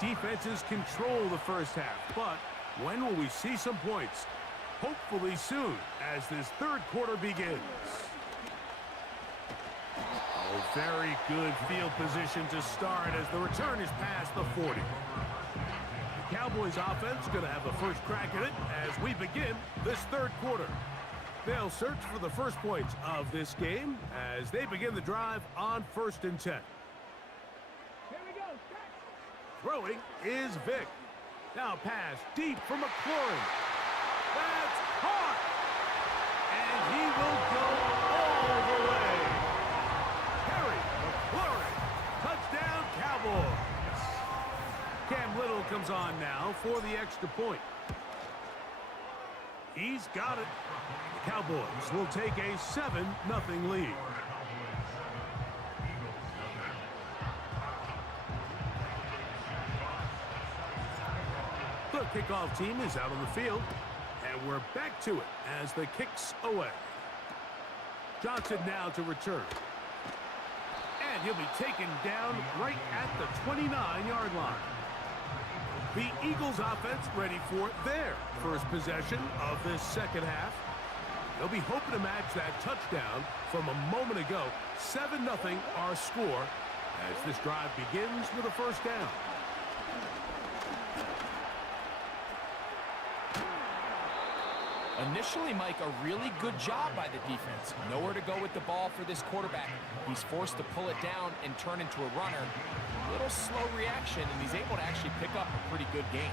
defenses control the first half, but when will we see some points? Hopefully soon, as this third quarter begins. Oh, very good field position to start as the return is past the 40. The Cowboys offense going to have the first crack at it as we begin this third quarter. They'll search for the first points of this game as they begin the drive on 1st and 10. Throwing is Vick. Now pass deep for McLaurin. That's caught. And he will go all the way. Harry McLaurin. Touchdown Cowboys. Cam Little comes on now for the extra point. He's got it. The Cowboys will take a 7-0 lead. The kickoff team is out on the field, and we're back to it as the kick's away. Johnson now to return. And he'll be taken down right at the 29-yard line. The Eagles offense ready for their first possession of this second half. They'll be hoping to match that touchdown from a moment ago. 7-0 our score as this drive begins with a first down. Initially, Mike, a really good job by the defense. Nowhere to go with the ball for this quarterback. He's forced to pull it down and turn into a runner. A little slow reaction, and he's able to actually pick up a pretty good game.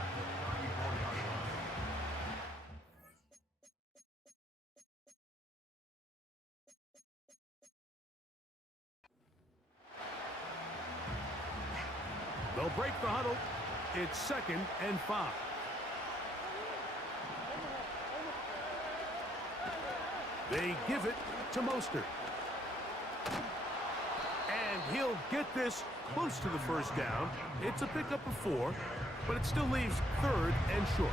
They'll break the huddle. It's 2nd and 5. They give it to Mostert. And he'll get this close to the first down. It's a pickup of 4, but it still leaves 3rd and short.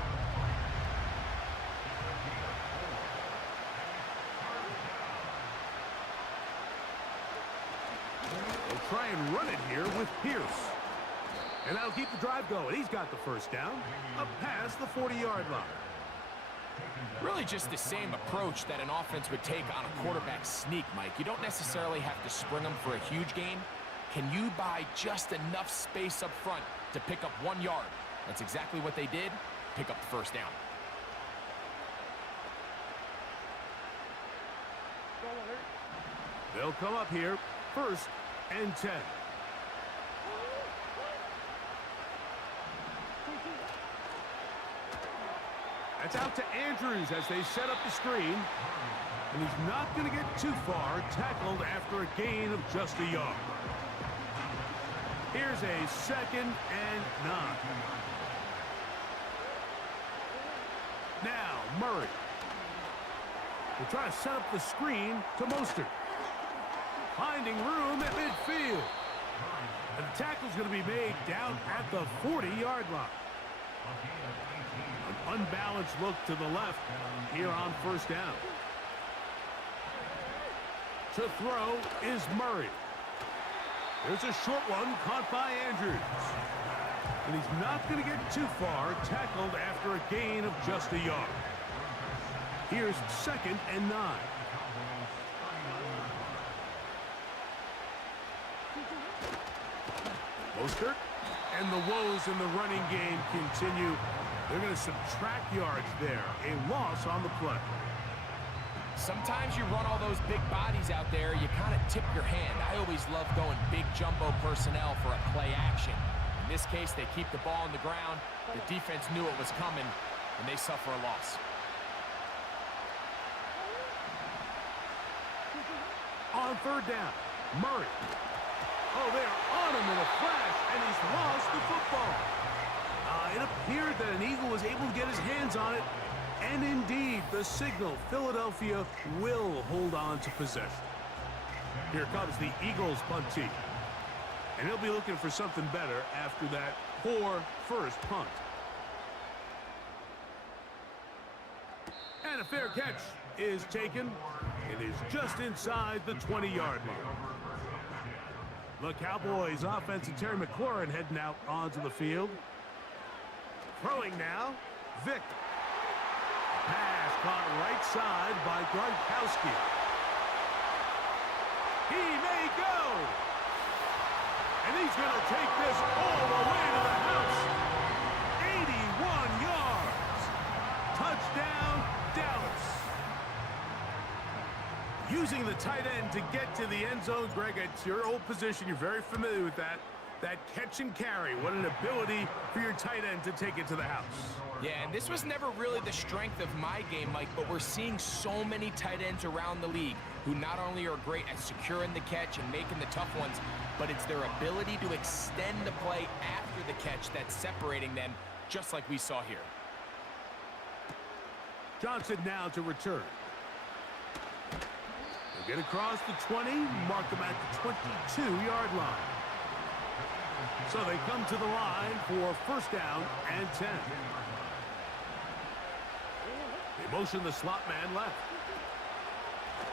They'll try and run it here with Pierce. And that'll keep the drive going. He's got the first down up past the 40-yard line. Really just the same approach that an offense would take on a quarterback sneak, Mike. You don't necessarily have to spring them for a huge gain. Can you buy just enough space up front to pick up 1 yard? That's exactly what they did. Pick up the first down. They'll come up here, 1st and 10. That's out to Andrews as they set up the screen. And he's not going to get too far, tackled after a gain of just a yard. Here's a 2nd and 9. Now, Murray. We'll try to set up the screen to Mostert. Finding room at midfield. And the tackle's going to be made down at the 40-yard line. An unbalanced look to the left here on first down. To throw is Murray. There's a short one caught by Andrews. And he's not going to get too far, tackled after a gain of just a yard. Here's 2nd and 9. Mostert, and the woes in the running game continue. They're going to subtract yards there. A loss on the play. Sometimes you run all those big bodies out there, you kind of tip your hand. I always love going big jumbo personnel for a play action. In this case, they keep the ball on the ground. The defense knew it was coming, and they suffer a loss. On 3rd down, Murray. Oh, they're on him in a flash, and he's lost the football. It appeared that an Eagle was able to get his hands on it. And indeed, the signal, Philadelphia will hold on to possession. Here comes the Eagles punt team. And he'll be looking for something better after that poor first punt. And a fair catch is taken. It is just inside the 20-yard line. The Cowboys offense and Terry McLaurin heading out onto the field. Throwing now, Vick. Pass caught right side by Gronkowski. He may go. And he's going to take this all the way to the house. 81 yards. Touchdown, Dallas. Using the tight end to get to the end zone, Greg, it's your old position. You're very familiar with that. That catch and carry. What an ability for your tight end to take it to the house. Yeah, and this was never really the strength of my game, Mike, but we're seeing so many tight ends around the league who not only are great at securing the catch and making the tough ones, but it's their ability to extend the play after the catch that's separating them, just like we saw here. Johnson now to return. They'll get across the 20, mark them at the 22-yard line. So they come to the line for first down and 10. They motion the slot man left.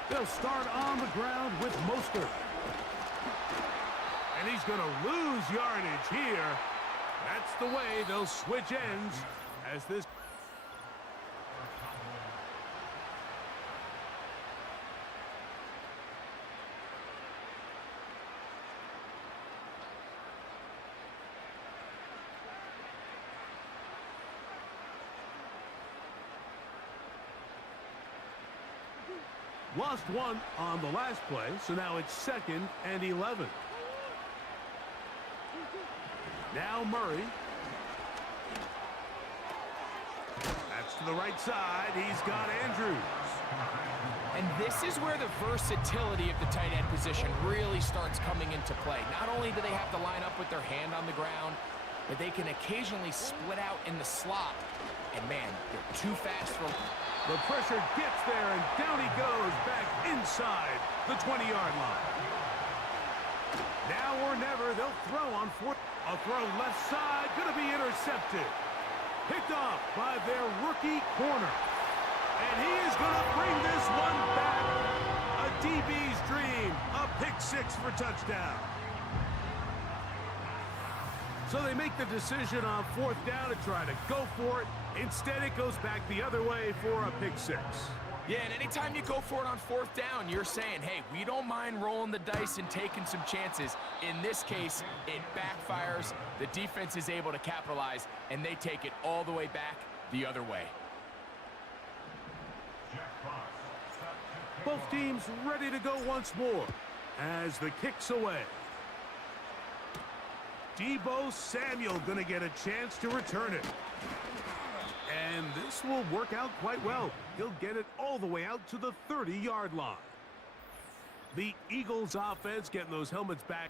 They'll start on the ground with Mostert. And he's going to lose yardage here. That's the way they'll switch ends as this. Lost one on the last play, so now it's 2nd and 11. Now Murray. That's to the right side. He's got Andrews. And this is where the versatility of the tight end position really starts coming into play. Not only do they have to line up with their hand on the ground, but they can occasionally split out in the slot. And man, they're too fast for... The pressure gets there, and down he goes back inside the 20-yard line. Now or never, they'll throw on fourth. A throw left side, going to be intercepted. Picked off by their rookie corner. And he is going to bring this one back. A DB's dream, a pick-6 for touchdown. So they make the decision on fourth down to try to go for it. Instead, it goes back the other way for a pick-6. Yeah, and anytime you go for it on fourth down, you're saying, hey, we don't mind rolling the dice and taking some chances. In this case, it backfires. The defense is able to capitalize, and they take it all the way back the other way. Both teams ready to go once more as the kick's away. Deebo Samuel going to get a chance to return it. And this will work out quite well. He'll get it all the way out to the 30-yard line. The Eagles offense getting those helmets back.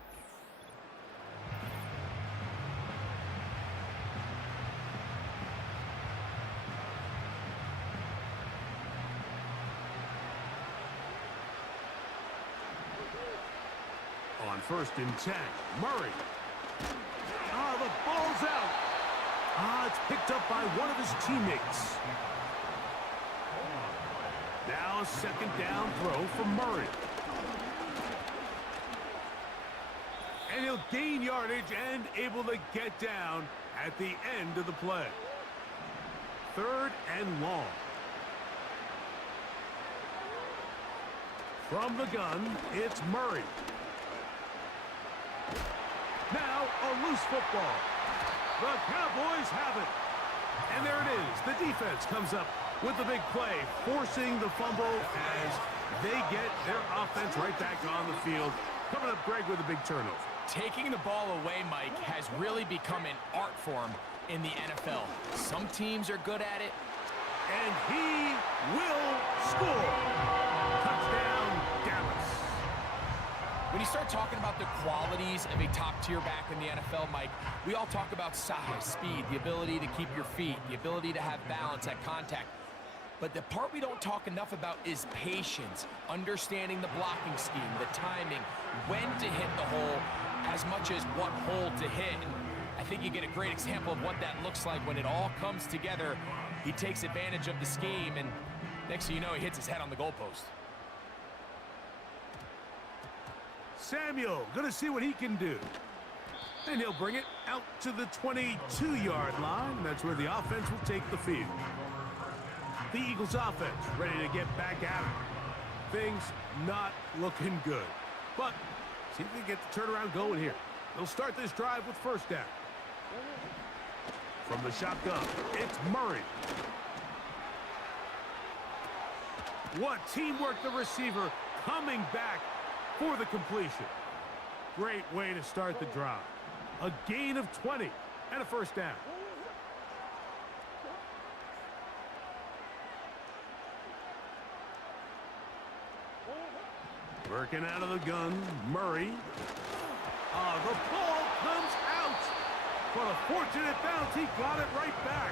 On 1st and 10, Murray. The ball's out. It's picked up by one of his teammates. Now a 2nd down throw from Murray. And he'll gain yardage and able to get down at the end of the play. 3rd and long. From the gun, it's Murray. Now a loose football. The Cowboys have it. And there it is. The defense comes up with the big play, forcing the fumble as they get their offense right back on the field. Coming up, Greg, with a big turnover. Taking the ball away, Mike, has really become an art form in the NFL. Some teams are good at it. And he will score. Touchdown, Dallas. When you start talking about the qualities of a top-tier back in the NFL, Mike, we all talk about size, speed, the ability to keep your feet, the ability to have balance at contact. But the part we don't talk enough about is patience, understanding the blocking scheme, the timing, when to hit the hole, as much as what hole to hit. And I think you get a great example of what that looks like when it all comes together. He takes advantage of the scheme, and next thing you know, he hits his head on the goalpost. Samuel, gonna see what he can do. And he'll bring it out to the 22-yard line. And that's where the offense will take the field. The Eagles offense ready to get back at it. Things not looking good. But see if they get the turnaround going here. They'll start this drive with first down. From the shotgun, it's Murray. What teamwork, the receiver coming back for the completion. Great way to start the drive. A gain of 20 and a first down. Working out of the gun, Murray. The ball comes out. But a fortunate bounce, he got it right back.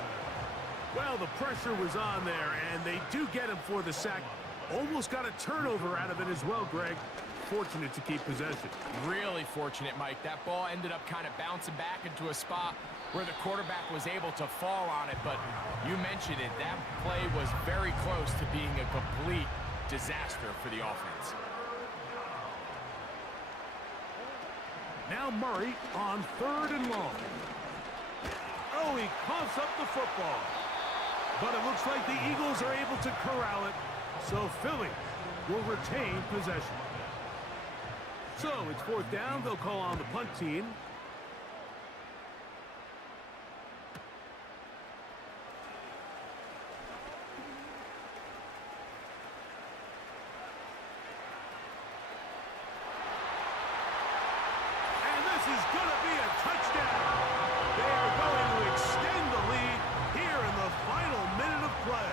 Well, the pressure was on there, and they do get him for the sack. Almost got a turnover out of it as well, Greg. Fortunate to keep possession. Really fortunate, Mike. That ball ended up kind of bouncing back into a spot where the quarterback was able to fall on it, but you mentioned it. That play was very close to being a complete disaster for the offense. Now Murray on 3rd and long. Oh, he coughs up the football. But it looks like the Eagles are able to corral it, so Philly will retain possession. So it's 4th down. They'll call on the punt team. And this is going to be a touchdown. They are going to extend the lead here in the final minute of play.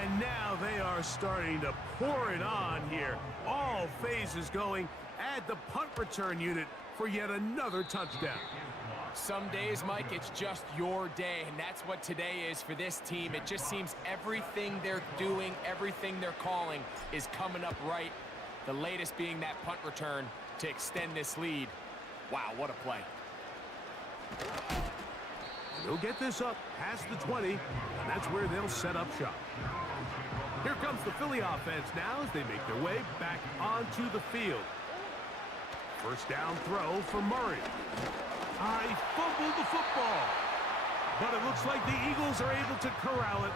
And now they are starting to pour it on here. All phases going. Add the punt return unit for yet another touchdown. Some days, Mike, it's just your day, and that's what today is for this team. It just seems everything they're doing, everything they're calling is coming up right. The latest being that punt return to extend this lead. Wow, what a play. They'll get this up past the 20, and that's where they'll set up shop. Here comes the Philly offense now as they make their way back onto the field. First down throw for Murray. I fumbled the football. But it looks like the Eagles are able to corral it,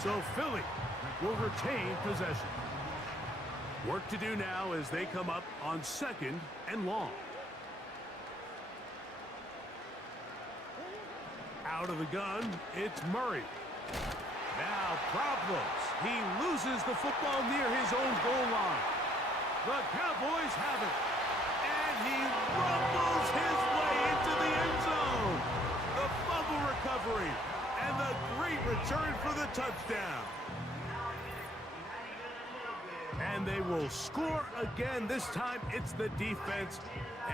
so Philly will retain possession. Work to do now as they come up on 2nd and long. Out of the gun, it's Murray. Now problems. He loses the football near his own goal line. The Cowboys have it. And he rumbles his way into the end zone. The fumble recovery. And the great return for the touchdown. And they will score again. This time it's the defense.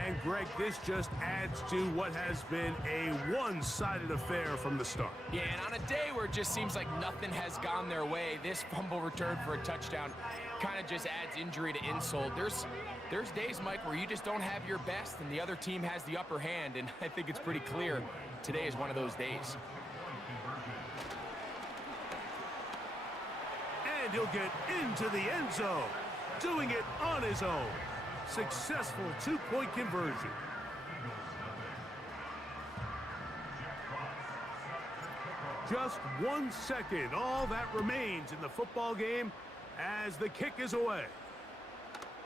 And, Greg, this just adds to what has been a one-sided affair from the start. Yeah, and on a day where it just seems like nothing has gone their way, this fumble return for a touchdown kind of just adds injury to insult. There's days, Mike, where you just don't have your best and the other team has the upper hand, and I think it's pretty clear today is one of those days. And he'll get into the end zone, doing it on his own. Successful two-point conversion. Just 1 second, all that remains in the football game as the kick is away.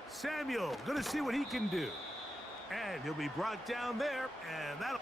Samuel gonna see what he can do. And he'll be brought down there, and that'll...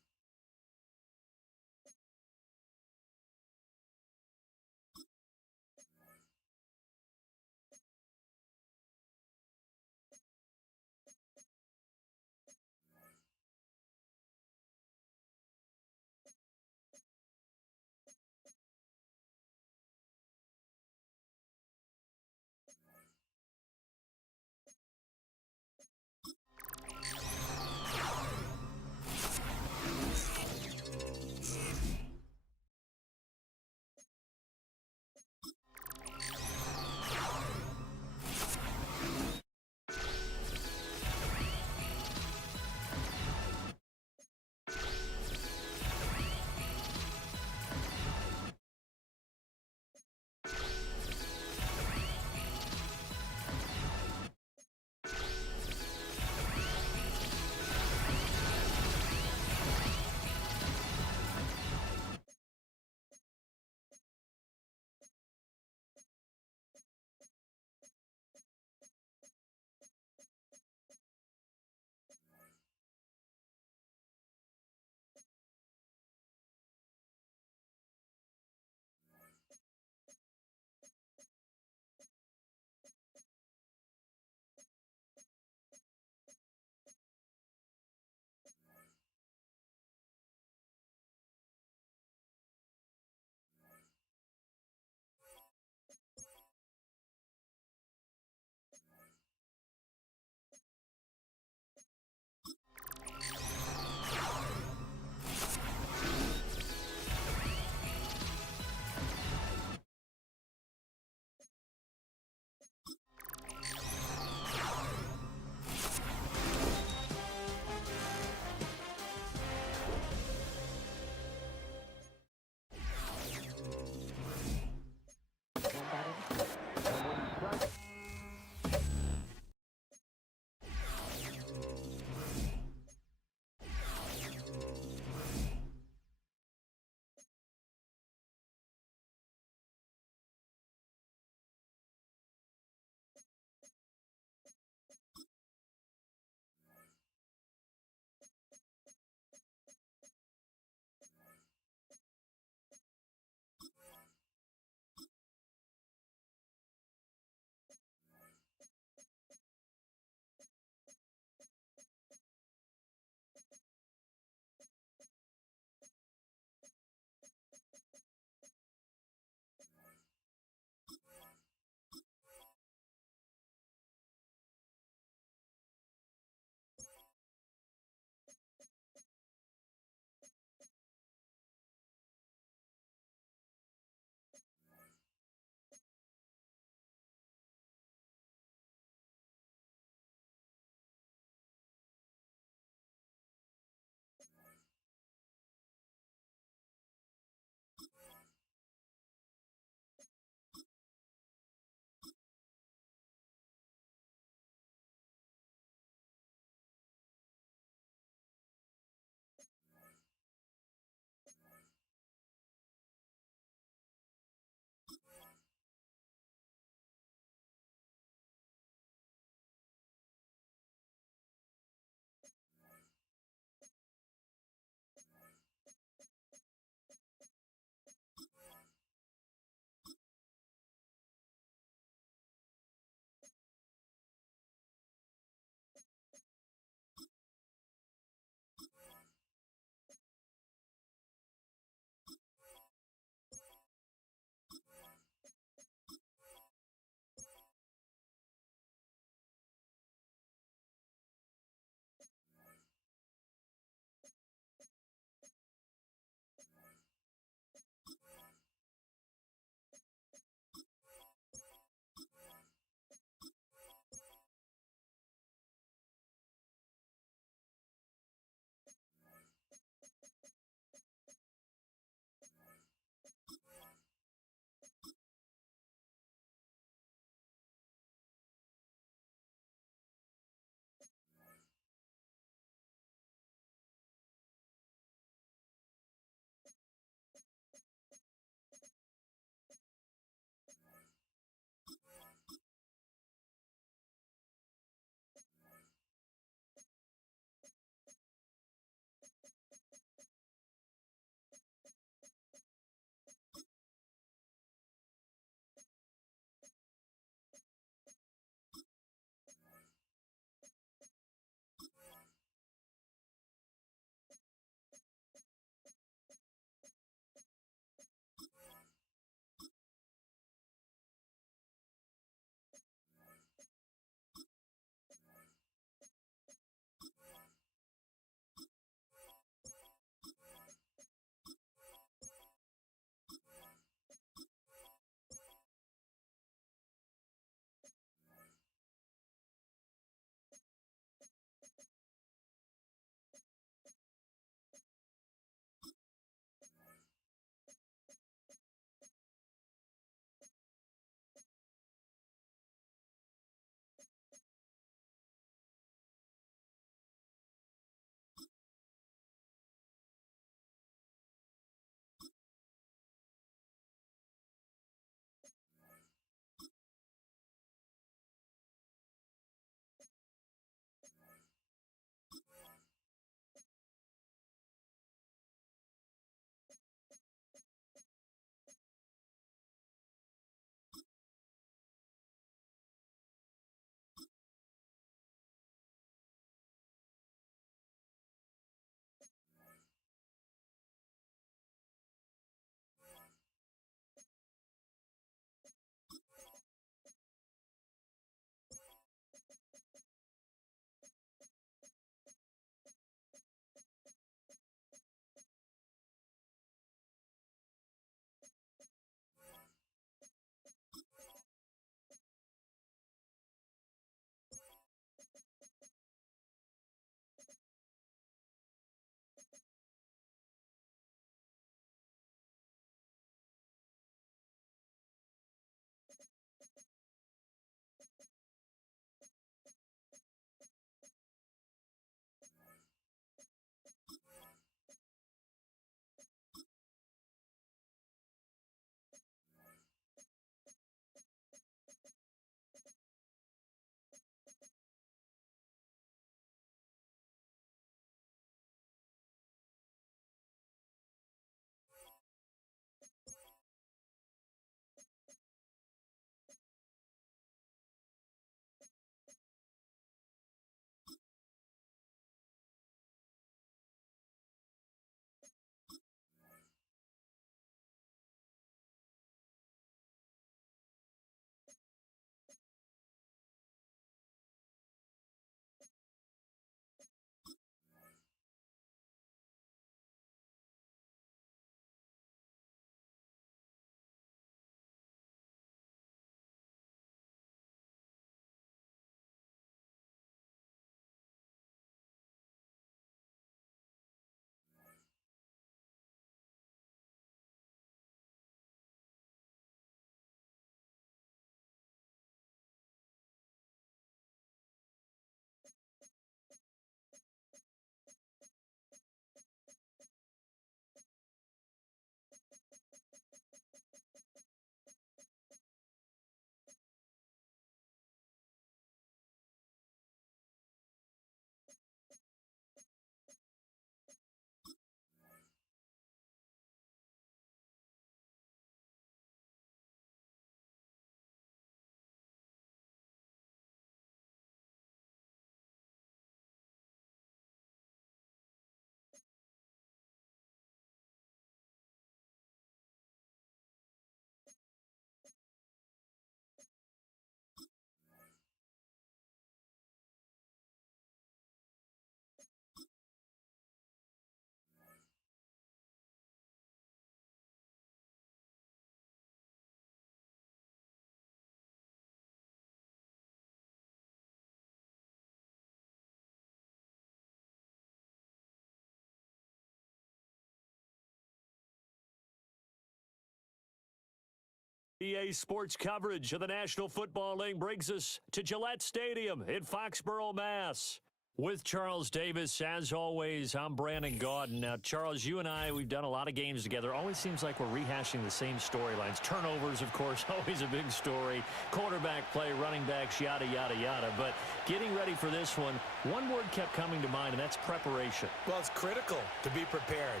EA Sports coverage of the National Football League brings us to Gillette Stadium in Foxborough, Mass. With Charles Davis, as always, I'm Brandon Gaudin. Now, Charles, you and I, we've done a lot of games together. Always seems like we're rehashing the same storylines. Turnovers, of course, always a big story. Quarterback play, running backs, yada, yada, yada. But getting ready for this one word kept coming to mind, and that's preparation. Well, it's critical to be prepared.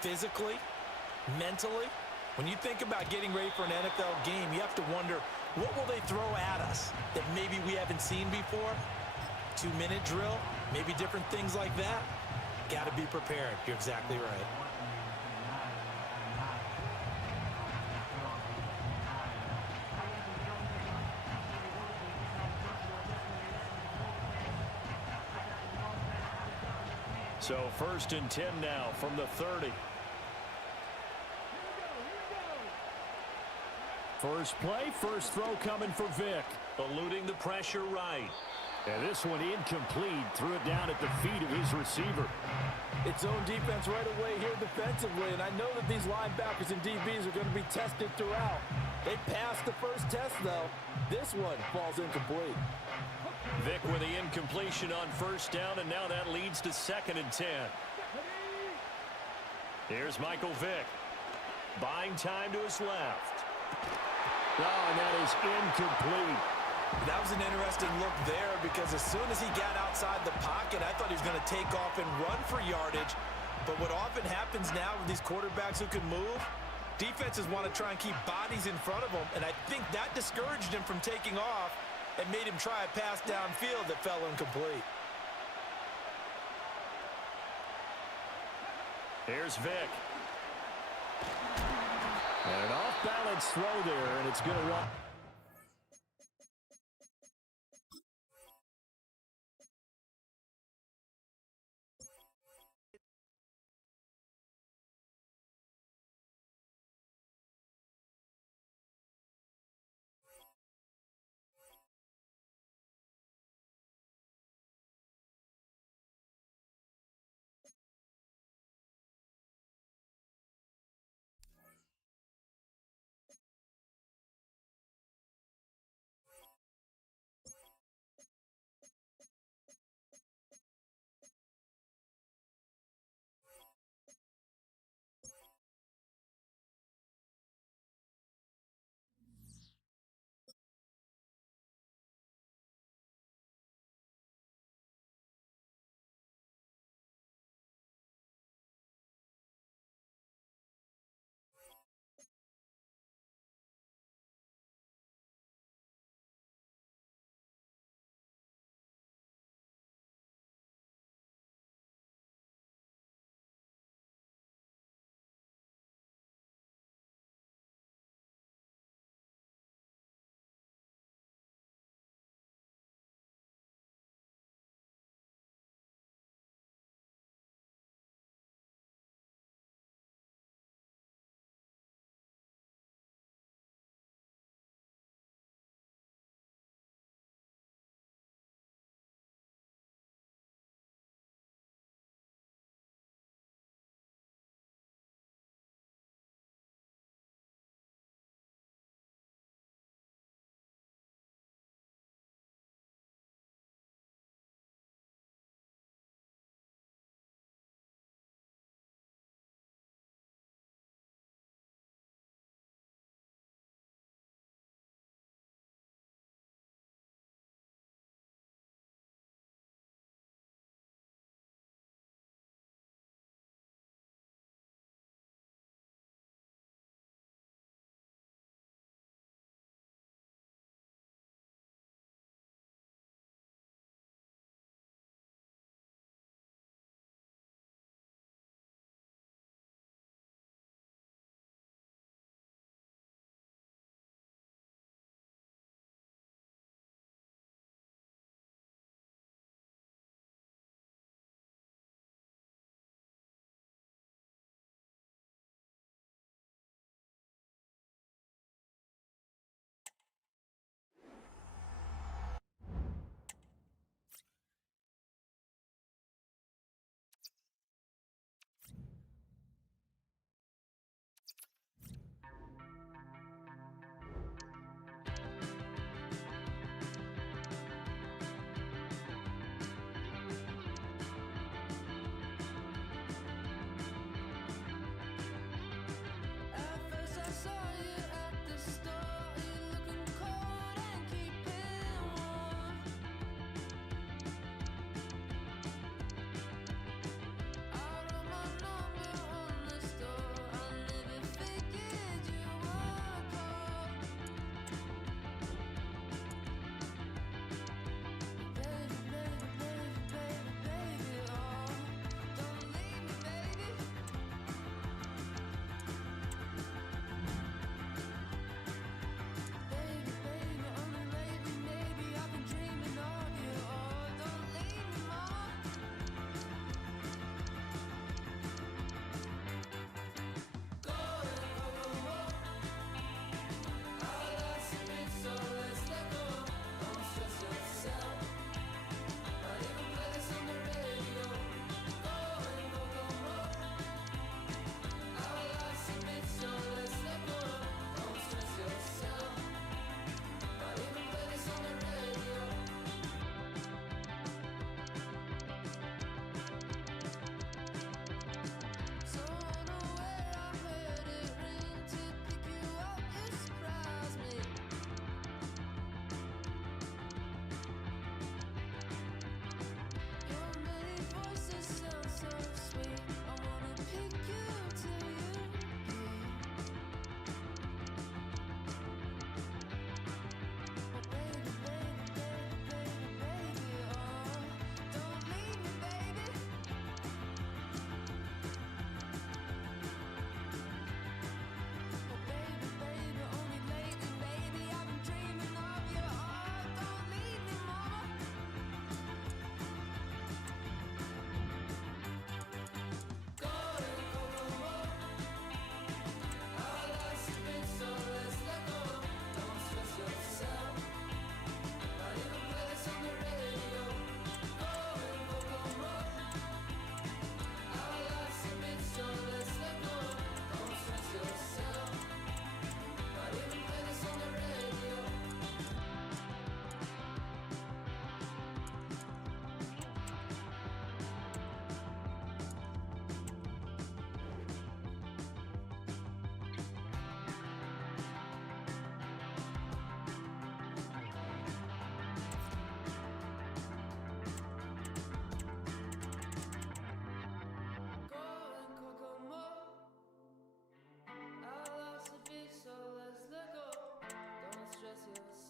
Physically, mentally. When you think about getting ready for an NFL game, you have to wonder, what will they throw at us that maybe we haven't seen before? 2-minute drill, maybe different things like that. Got to be prepared. You're exactly right. So 1st and 10 now from the 30. First play, first throw coming for Vic. Eluding the pressure right. And this one incomplete. Threw it down at the feet of his receiver. It's zone defense right away here defensively, and I know that these linebackers and DBs are going to be tested throughout. They passed the first test, though. This one falls incomplete. Vic with the incompletion on first down, and now that leads to 2nd and 10. Here's Michael Vick. Buying time to his left. Oh, and that is incomplete. That was an interesting look there because as soon as he got outside the pocket, I thought he was going to take off and run for yardage. But what often happens now with these quarterbacks who can move, defenses want to try and keep bodies in front of them, and I think that discouraged him from taking off and made him try a pass downfield that fell incomplete. Here's Vic. And an off-balance throw there, and it's going to run.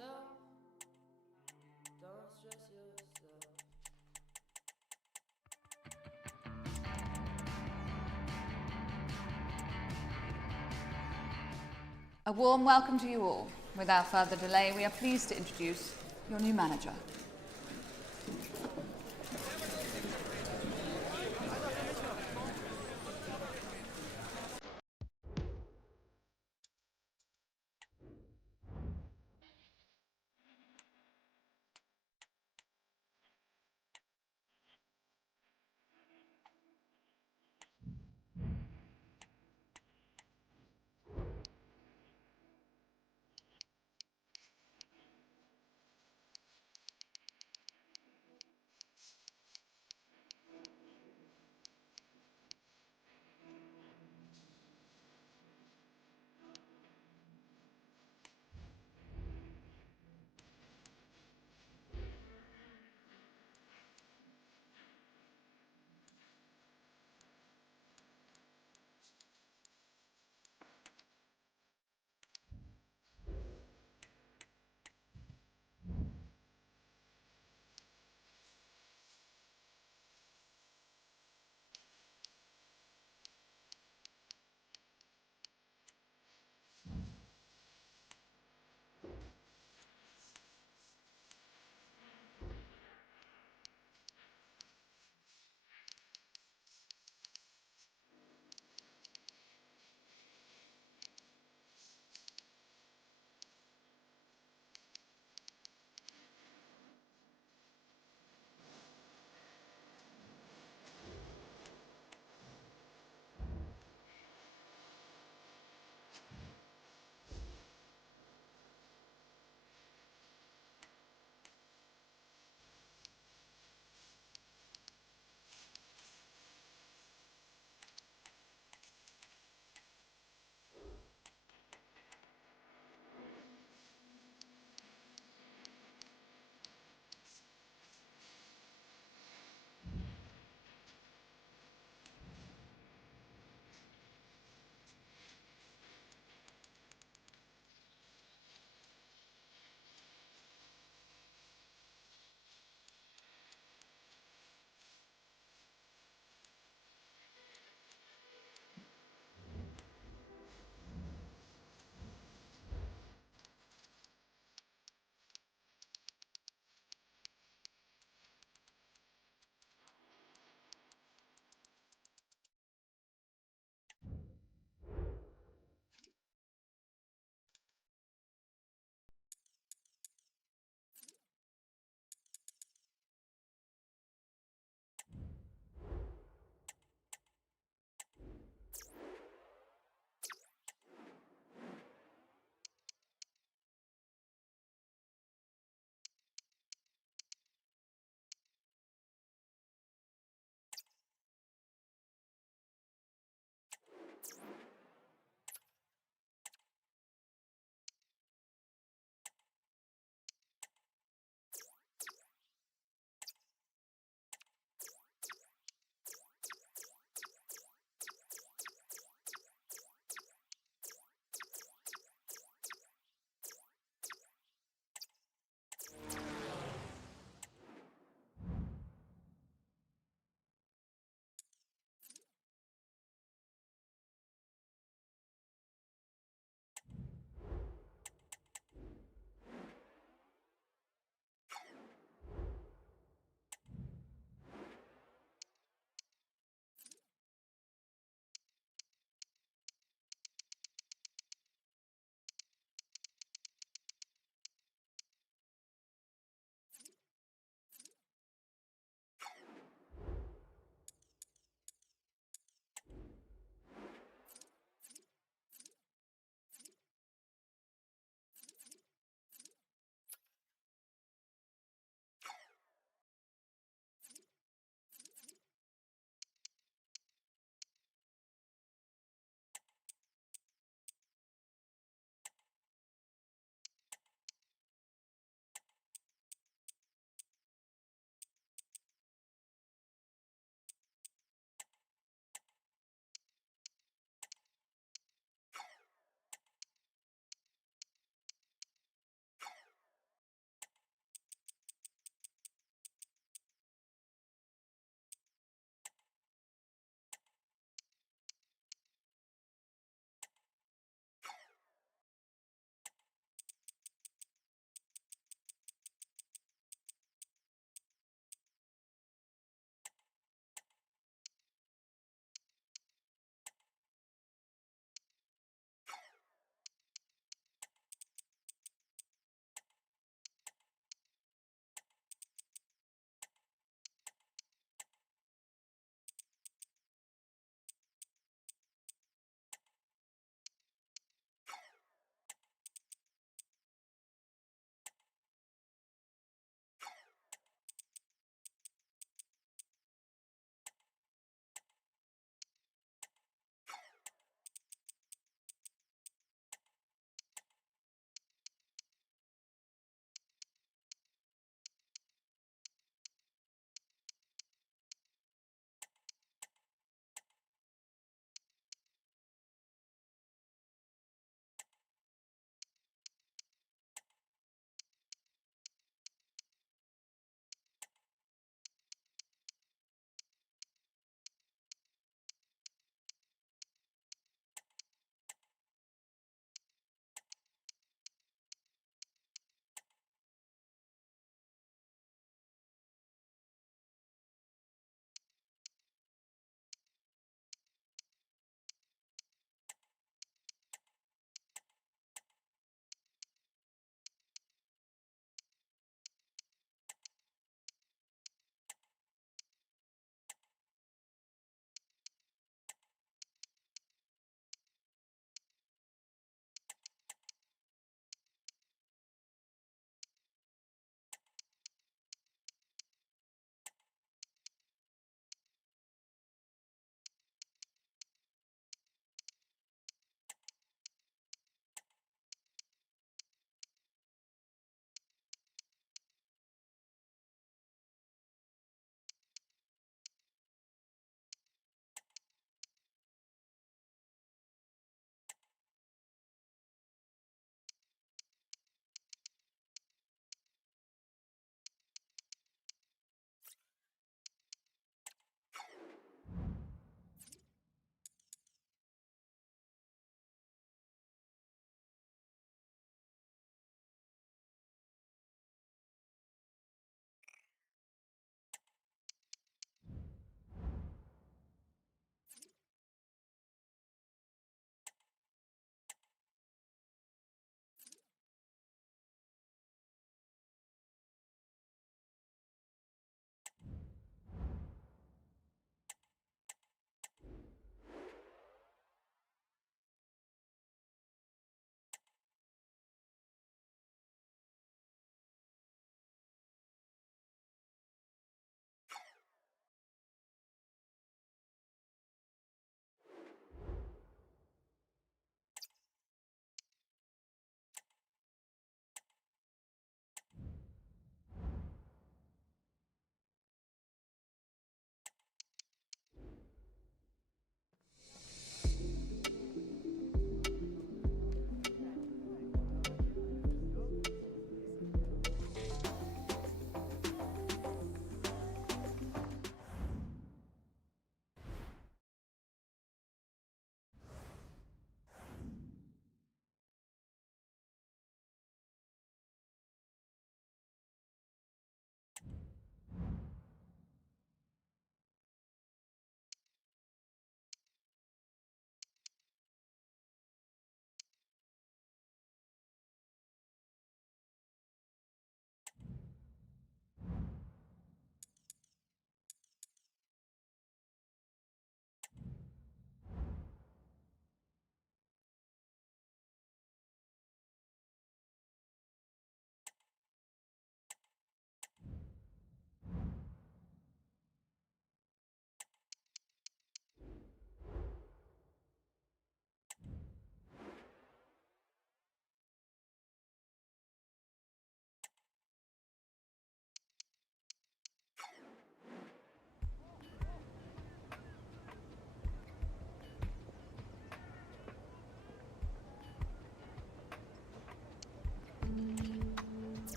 yourself. Don't stress yourself. A warm welcome to you all. Without further delay, we are pleased to introduce your new manager.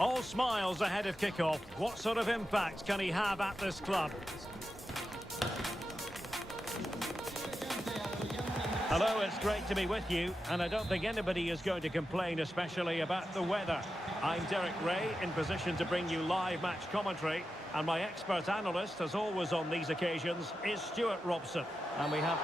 All smiles ahead of kickoff. What sort of impact can he have at this club? Hello, it's great to be with you, and I don't think anybody is going to complain, especially about the weather. I'm Derek Ray, in position to bring you live match commentary, and my expert analyst, as always on these occasions, is Stuart Robson. And we have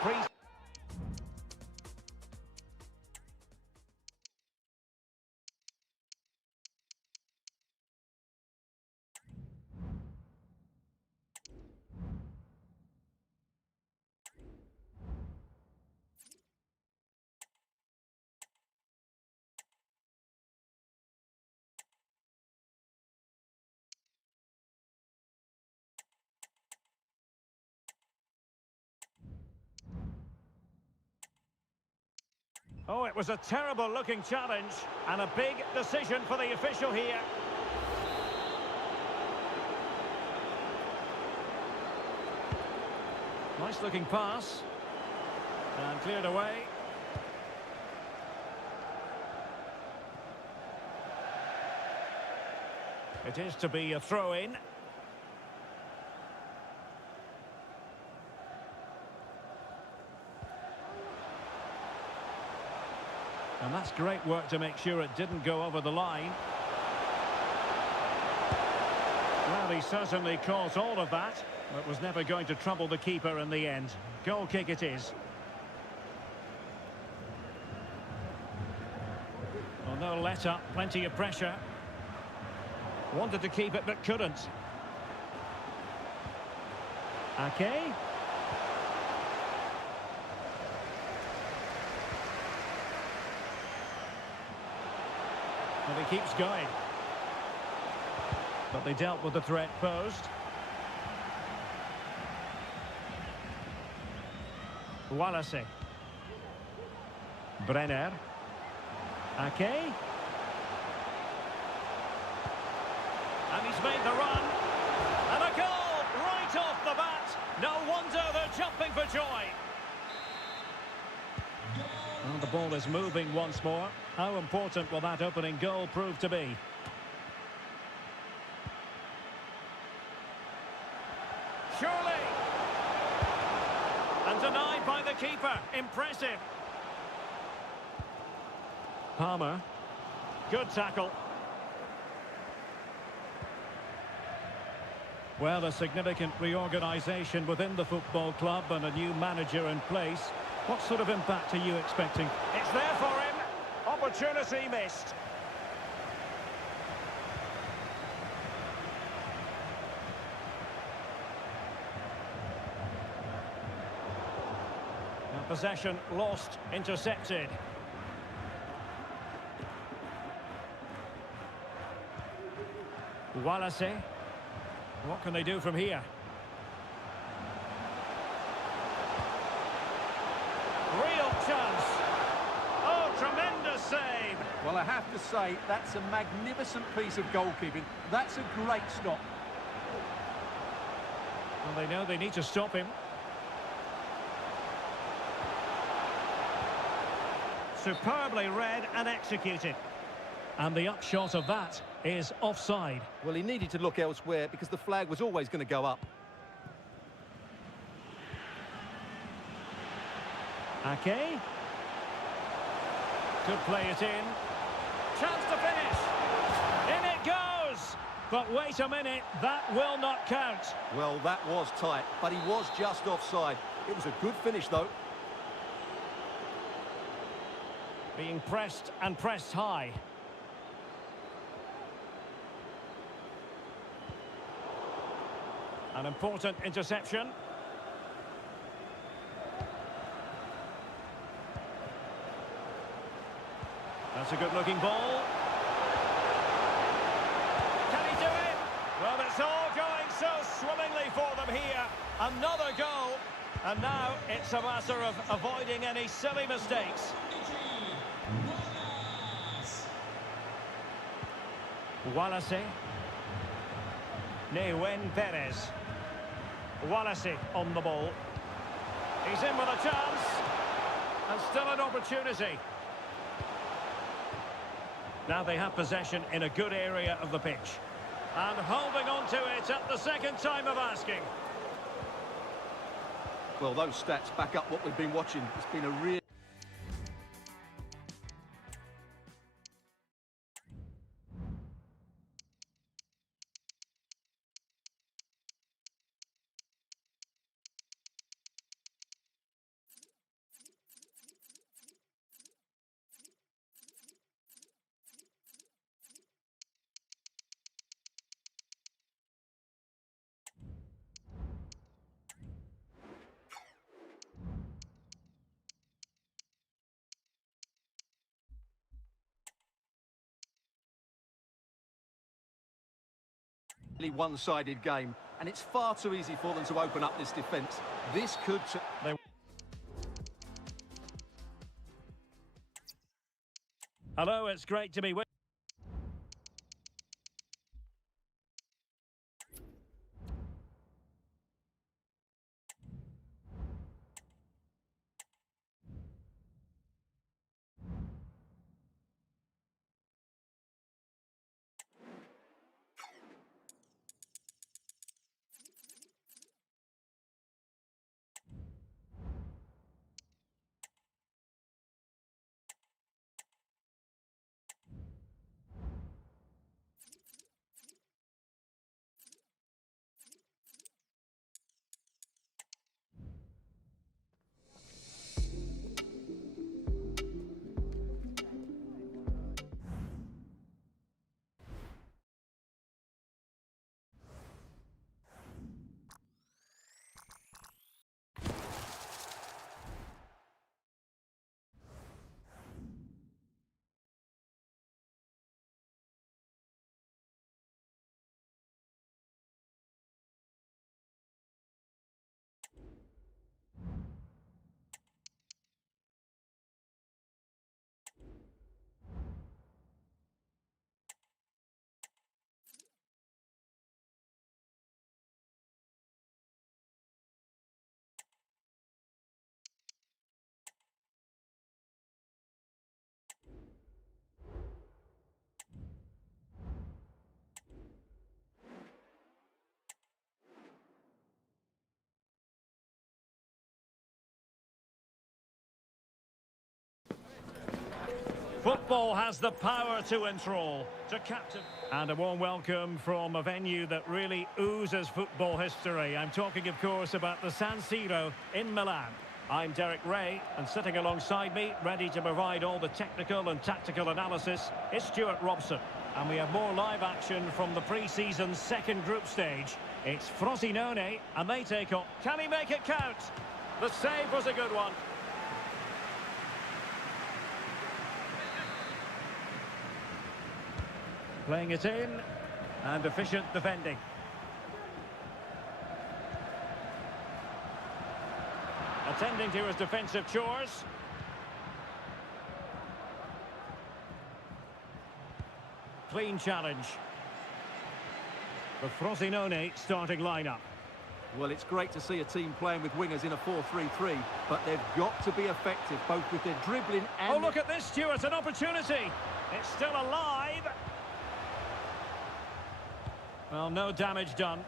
Oh, it was a terrible-looking challenge, and a big decision for the official here. Nice-looking pass. And cleared away. It is to be a throw-in. And that's great work to make sure it didn't go over the line. Well, he certainly caught all of that, but was never going to trouble the keeper in the end. Goal kick it is. Well, no let-up, plenty of pressure. Wanted to keep it, but couldn't. Ake. And he keeps going. But they dealt with the threat posed. Wallace. Brenner. Ake. And he's made the run. And a goal right off the bat. No wonder they're jumping for joy. Well, the ball is moving once more. How important will that opening goal prove to be? Surely! And denied by the keeper. Impressive. Palmer. Good tackle. Well, a significant reorganisation within the football club and a new manager in place. What sort of impact are you expecting? It's there for him. Opportunity missed. Now possession lost, intercepted. Wallace. What can they do from here? Real chance. Oh, tremendous save. Well, I have to say, that's a magnificent piece of goalkeeping. That's a great stop. Well, they know they need to stop him. Superbly read and executed. And the upshot of that is offside. Well, he needed to look elsewhere because the flag was always going to go up. Ake. Could play it in. Chance to finish. In it goes. But wait a minute, that will not count. Well, that was tight, but he was just offside. It was a good finish, though. Being pressed and pressed high. An important interception. That's a good-looking ball. Can he do it? Well, it's all going so swimmingly for them here. Another goal. And now it's a matter of avoiding any silly mistakes. Wallace. Neuen Perez. Wallace on the ball. He's in with a chance. And still an opportunity. Now they have possession in a good area of the pitch. And holding on to it at the second time of asking. Well, those stats back up what we've been watching. It's been a real... one-sided game, and it's far too easy for them to open up this defence. This could... Hello, it's great to be with... Football has the power to enthrall, to captivate. And a warm welcome from a venue that really oozes football history. I'm talking, of course, about the San Siro in Milan. I'm Derek Ray, and sitting alongside me, ready to provide all the technical and tactical analysis, is Stuart Robson. And we have more live action from the pre-season second group stage. It's Frosinone, and they take on... Can he make it count? The save was a good one. Playing it in, and efficient defending. Attending to his defensive chores. Clean challenge. The Frosinone starting lineup. Well, it's great to see a team playing with wingers in a 4-3-3, but they've got to be effective, both with their dribbling and... Oh, look at this, Stuart, an opportunity. It's still alive. Well, no damage done.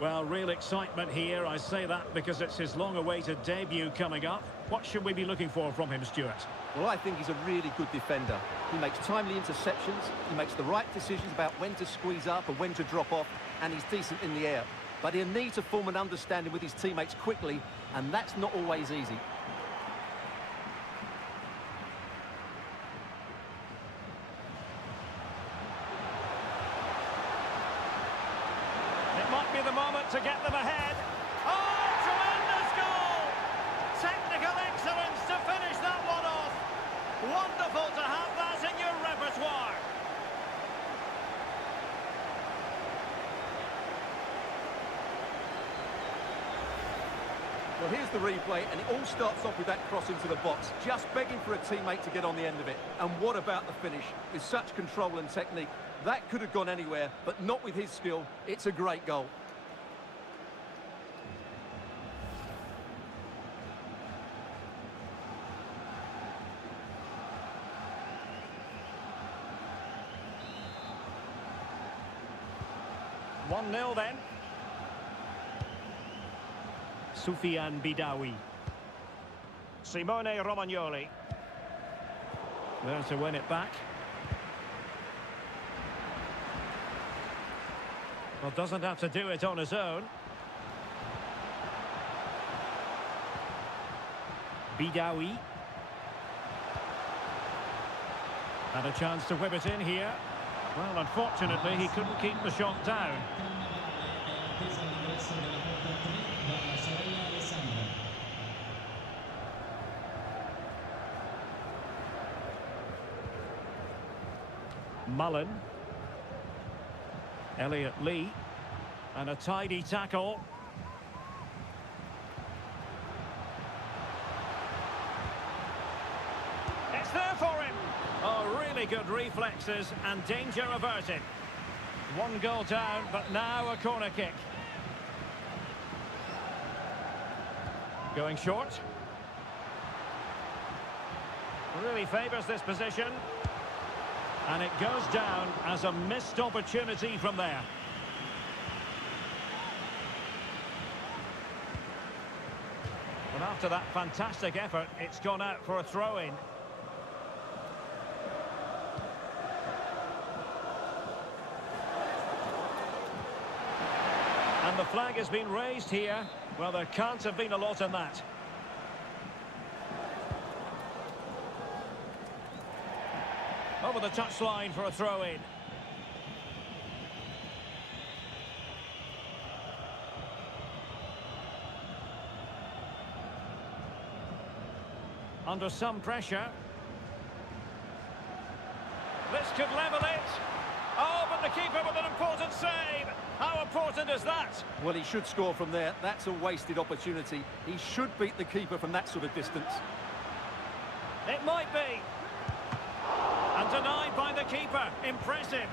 Well, real excitement here. I say that because it's his long-awaited debut coming up. What should we be looking for from him, Stuart? Well, I think he's a really good defender. He makes timely interceptions, he makes the right decisions about when to squeeze up and when to drop off, and he's decent in the air. But he'll need to form an understanding with his teammates quickly, and that's not always easy. Might be the moment to get them ahead. Oh, tremendous goal! Technical excellence to finish that one off. Wonderful to have that in your repertoire. Well, here's the replay, and it all starts off with that cross into the box, just begging for a teammate to get on the end of it. And what about the finish? With such control and technique, that could have gone anywhere, but not with his skill. It's a great goal. 1-0 then. Soufiane Bidawi. Simone Romagnoli. There to win it back. Well, doesn't have to do it on his own. Bidawi. And a chance to whip it in here. Well, unfortunately, he couldn't keep the shot down. Mullen. Elliot Lee. And a tidy tackle. It's there for him. Oh, really good reflexes and danger averted. 1 goal down, but now a corner kick. Going short. Really favours this position. And it goes down as a missed opportunity from there. And after that fantastic effort, it's gone out for a throw-in. And the flag has been raised here. Well, there can't have been a lot in that. Over the touchline for a throw-in. Under some pressure. This could level it. Oh, but the keeper with an important save. How important is that? Well, he should score from there. That's a wasted opportunity. He should beat the keeper from that sort of distance. It might be. And denied by the keeper. Impressive.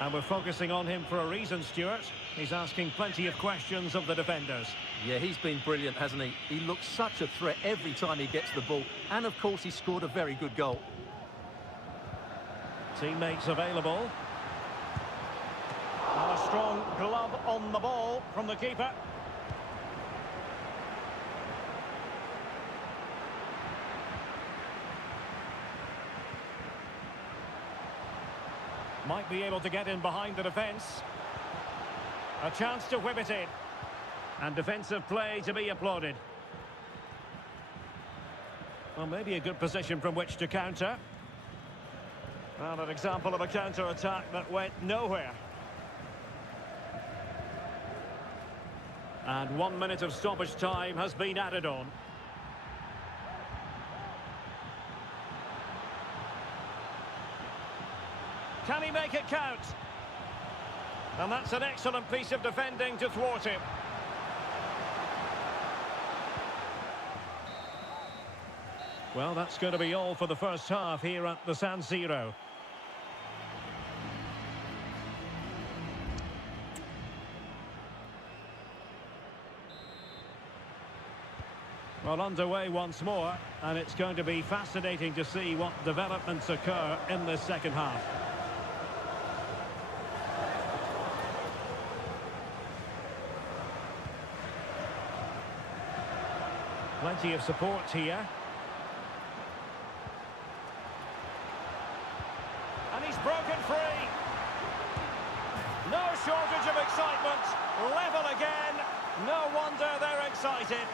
And we're focusing on him for a reason, Stuart. He's asking plenty of questions of the defenders. Yeah, he's been brilliant, hasn't he? He looks such a threat every time he gets the ball. And, of course, he scored a very good goal. Teammates available. And a strong glove on the ball from the keeper. Might be able to get in behind the defence. A chance to whip it in. And defensive play to be applauded. Well, maybe a good position from which to counter. Well, an example of a counter-attack that went nowhere. And 1 minute of stoppage time has been added on. Can he make it count? And that's an excellent piece of defending to thwart him. Well, that's going to be all for the first half here at the San Siro. Well, underway once more, and it's going to be fascinating to see what developments occur in this second half. Plenty of support here. And he's broken free. No shortage of excitement. Level again. No wonder they're excited.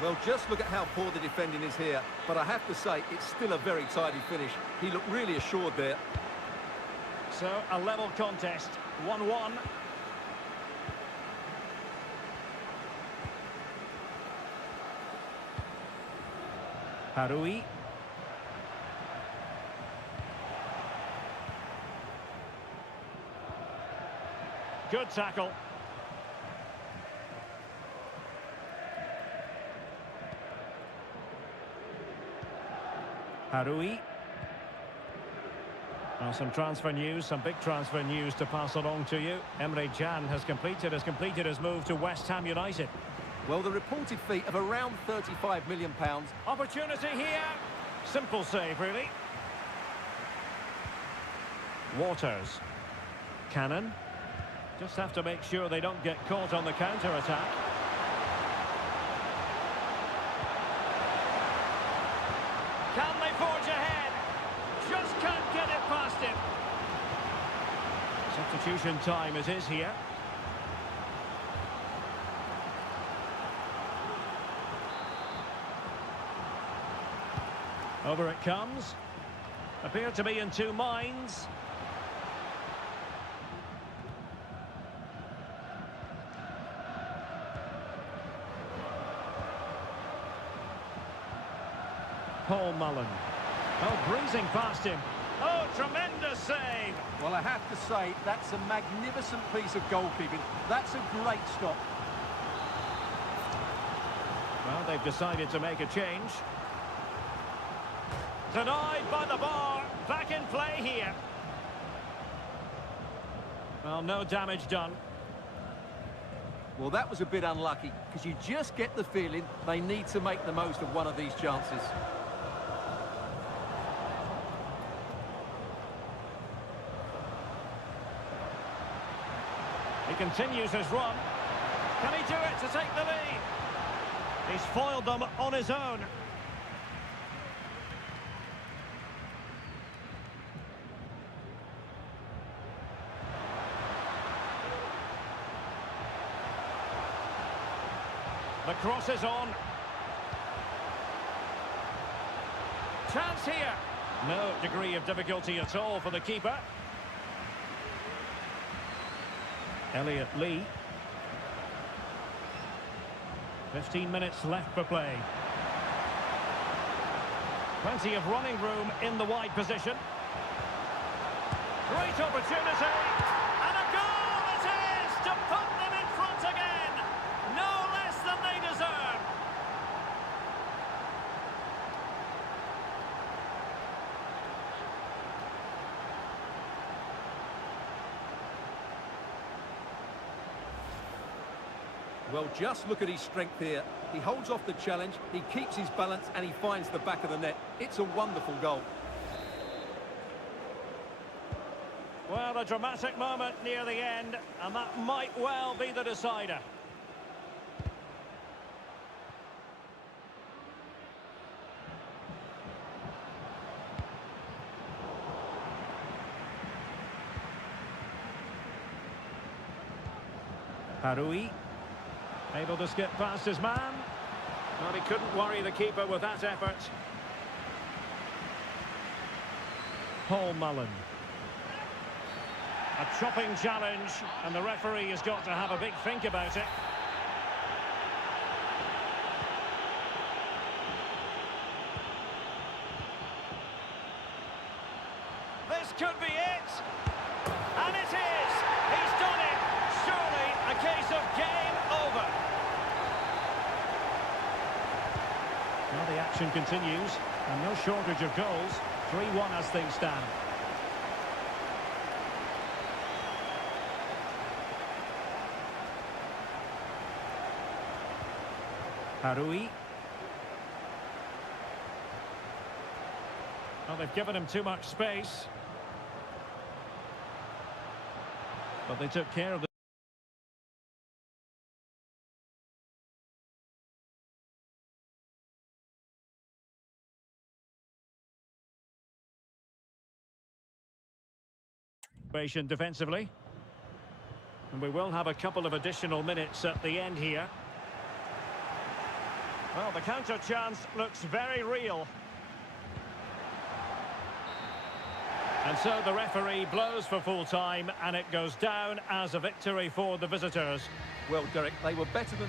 Well, just look at how poor the defending is here. But I have to say, it's still a very tidy finish. He looked really assured there. So, a level contest. 1-1. Haroui. Good tackle. Haroui. Now some transfer news, some big transfer news to pass along to you. Emre Can has completed his move to West Ham United. Well, the reported fee of around £35 million. Opportunity here. Simple save, really. Waters. Cannon. Just have to make sure they don't get caught on the counter-attack. Can they forge ahead? Just can't get it past him. Substitution time it is here. Over it comes. Appear to be in two minds. Paul Mullen. Oh, breezing past him. Oh, tremendous save. Well, I have to say, that's a magnificent piece of goalkeeping. That's a great stop. Well, they've decided to make a change. Denied by the bar. Back in play here. Well, no damage done. Well, that was a bit unlucky, because you just get the feeling they need to make the most of one of these chances. He continues his run. Can he do it to take the lead? He's foiled them on his own. The cross is on. Chance here. No degree of difficulty at all for the keeper. Elliot Lee. 15 minutes left for play. Plenty of running room in the wide position. Great opportunity. And a goal it is to put them in front again. No less than they deserve. Well, just look at his strength here. He holds off the challenge, he keeps his balance, and he finds the back of the net. It's a wonderful goal. Well, a dramatic moment near the end, and that might well be the decider. Harui. Able to skip past his man. Well, he couldn't worry the keeper with that effort. Paul Mullen. A chopping challenge, and the referee has got to have a big think about it. This could be it. And it is. He's done it. Surely a case of game over. Well, the action continues, and no shortage of goals. 3-1 as things stand. Harui. Well, they've given him too much space. But they took care of the situation defensively. And we will have a couple of additional minutes at the end here. Well, the counter chance looks very real. And so the referee blows for full time, and it goes down as a victory for the visitors. Well, Derek, they were better than...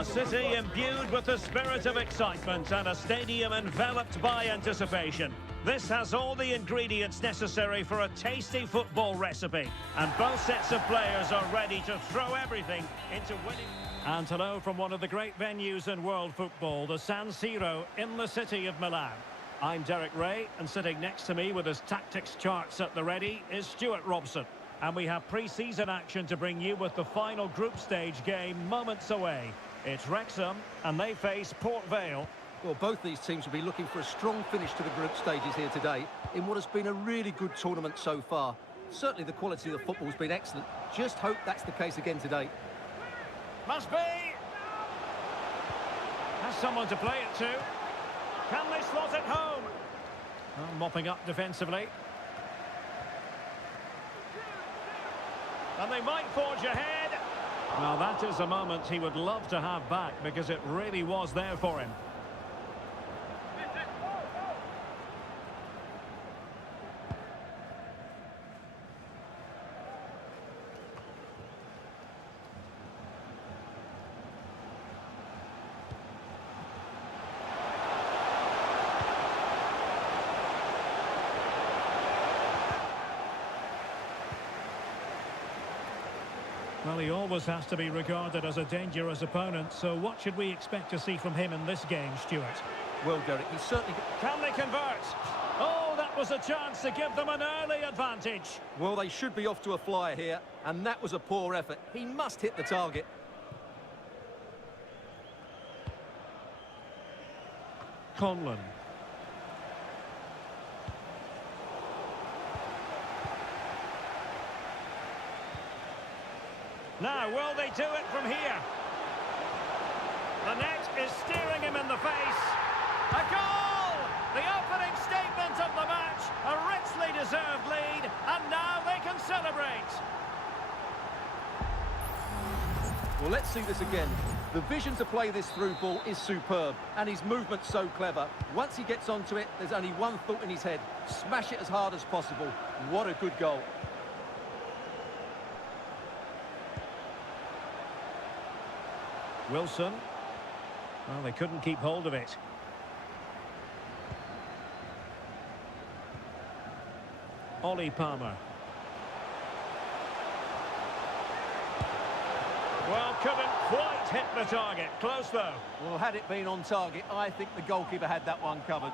A city imbued with the spirit of excitement and a stadium enveloped by anticipation. This has all the ingredients necessary for a tasty football recipe. And both sets of players are ready to throw everything into winning. And hello from one of the great venues in world football, the San Siro in the city of Milan. I'm Derek Ray, and sitting next to me with his tactics charts at the ready is Stuart Robson. And we have pre-season action to bring you with the final group stage game moments away. It's Wrexham, and they face Port Vale. Well, both these teams will be looking for a strong finish to the group stages here today in what has been a really good tournament so far. Certainly the quality of the football has been excellent. Just hope that's the case again today. Must be! Has someone to play it to. Can they slot it home? Oh, mopping up defensively. And they might forge ahead. Well, that is a moment he would love to have back because it really was there for him. Well, he always has to be regarded as a dangerous opponent, so what should we expect to see from him in this game, Stuart? Well, Derek, he's certainly... Can they convert? Oh, that was a chance to give them an early advantage. Well, they should be off to a flyer here, and that was a poor effort. He must hit the target. Conlon. Now, will they do it from here? The net is steering him in the face. A goal! The opening statement of the match. A richly deserved lead, and now they can celebrate. Well, let's see this again. The vision to play this through ball is superb, and his movement's so clever. Once he gets onto it, there's only one thought in his head. Smash it as hard as possible. What a good goal. Wilson. Well, they couldn't keep hold of it. Ollie Palmer. Well, couldn't quite hit the target. Close, though. Well, had it been on target, I think the goalkeeper had that one covered.